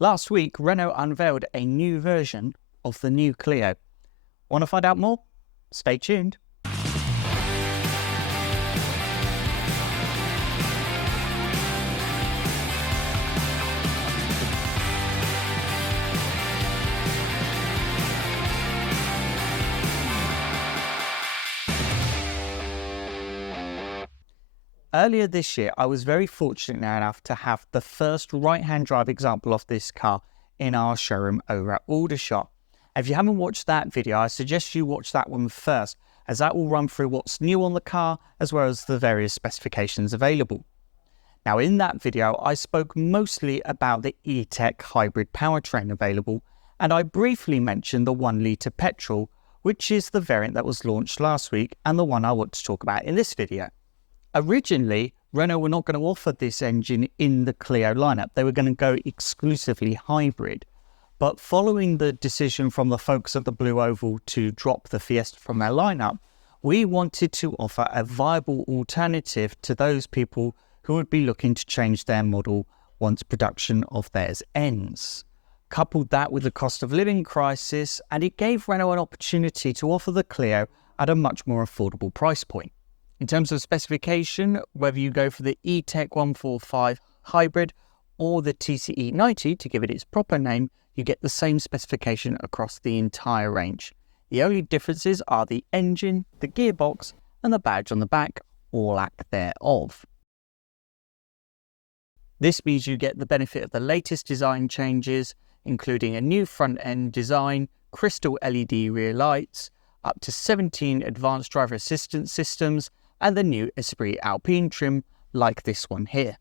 Last week, Renault unveiled a new version of the new Clio. Want to find out more? Stay tuned. Earlier this year, I was very fortunate enough to have the first right-hand drive example of this car in our showroom over at Aldershot. If you haven't watched that video, I suggest you watch that one first, as that will run through what's new on the car as well as the various specifications available. Now, in that video, I spoke mostly about the E-Tech hybrid powertrain available, and I briefly mentioned the 1 litre petrol, which is the variant that was launched last week and the one I want to talk about in this video. Originally, Renault were not going to offer this engine in the Clio lineup. They were going to go exclusively hybrid. But following the decision from the folks at the Blue Oval to drop the Fiesta from their lineup, we wanted to offer a viable alternative to those people who would be looking to change their model once production of theirs ends. Coupled that with the cost of living crisis, and it gave Renault an opportunity to offer the Clio at a much more affordable price point. In terms of specification, whether you go for the E-Tech 145 hybrid or the TCe 90, to give it its proper name, you get the same specification across the entire range. The only differences are the engine, the gearbox, and the badge on the back, or lack thereof. This means you get the benefit of the latest design changes, including a new front-end design, crystal LED rear lights, up to 17 advanced driver assistance systems, and the new Esprit Alpine trim like this one here.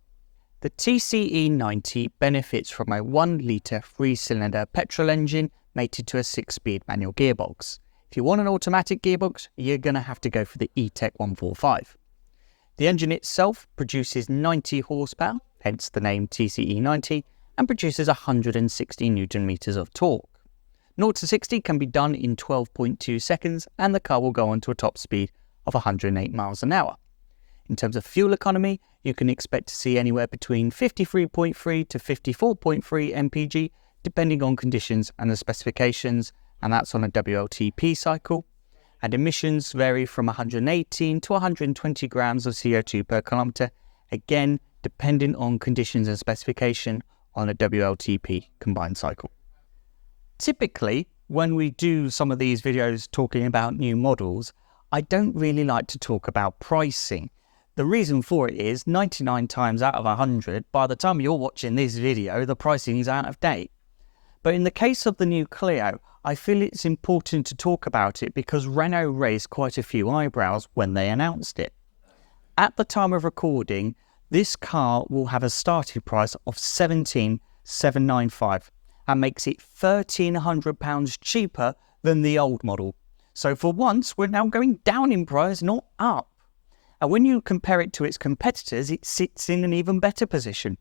The TCe 90 benefits from a 1 litre 3-cylinder petrol engine mated to a 6-speed manual gearbox. If you want an automatic gearbox, you're going to have to go for the E-Tech 145. The engine itself produces 90 horsepower, hence the name TCe 90, and produces 160 Newton meters of torque. 0 to 60 can be done in 12.2 seconds, and the car will go on to a top speed of 108 miles an hour. In terms of fuel economy, you can expect to see anywhere between 53.3 to 54.3 mpg, depending on conditions and the specifications, and that's on a WLTP cycle. And emissions vary from 118 to 120 grams of CO2 per kilometre, again depending on conditions and specification on a WLTP combined cycle. Typically, when we do some of these videos talking about new models, I don't really like to talk about pricing. The reason for it is 99 times out of 100, by the time you're watching this video, the pricing is out of date. But in the case of the new Clio, I feel it's important to talk about it because Renault raised quite a few eyebrows when they announced it. At the time of recording, this car will have a starting price of $17,795 and makes it £1,300 cheaper than the old model. So for once, we're now going down in price, not up. And when you compare it to its competitors, it sits in an even better position.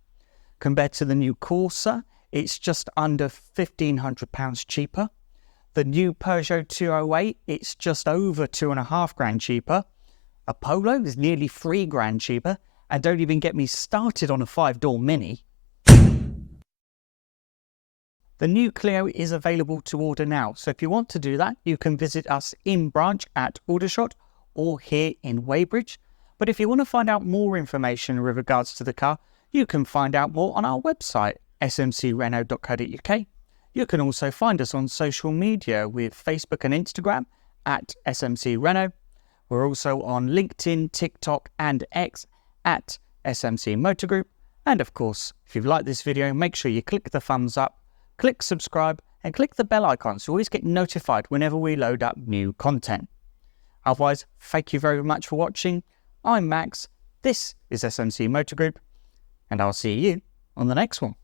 Compared to the new Corsa, it's just under £1,500 cheaper. The new Peugeot 208, it's just over £2,500 cheaper. A Polo is nearly £3,000 cheaper, and don't even get me started on a 5-door Mini. The new Clio is available to order now, so if you want to do that, you can visit us in branch at Aldershot or here in Weybridge. But if you want to find out more information with regards to the car, you can find out more on our website, smcrenault.co.uk. You can also find us on social media with Facebook and Instagram at SMC Renault. We're also on LinkedIn, TikTok and X at SMC Motor Group. And of course, if you've liked this video, make sure you click the thumbs up, click subscribe and click the bell icon so you always get notified whenever we load up new content. Otherwise, thank you very much for watching. I'm Max, this is SMC Motor Group, and I'll see you on the next one.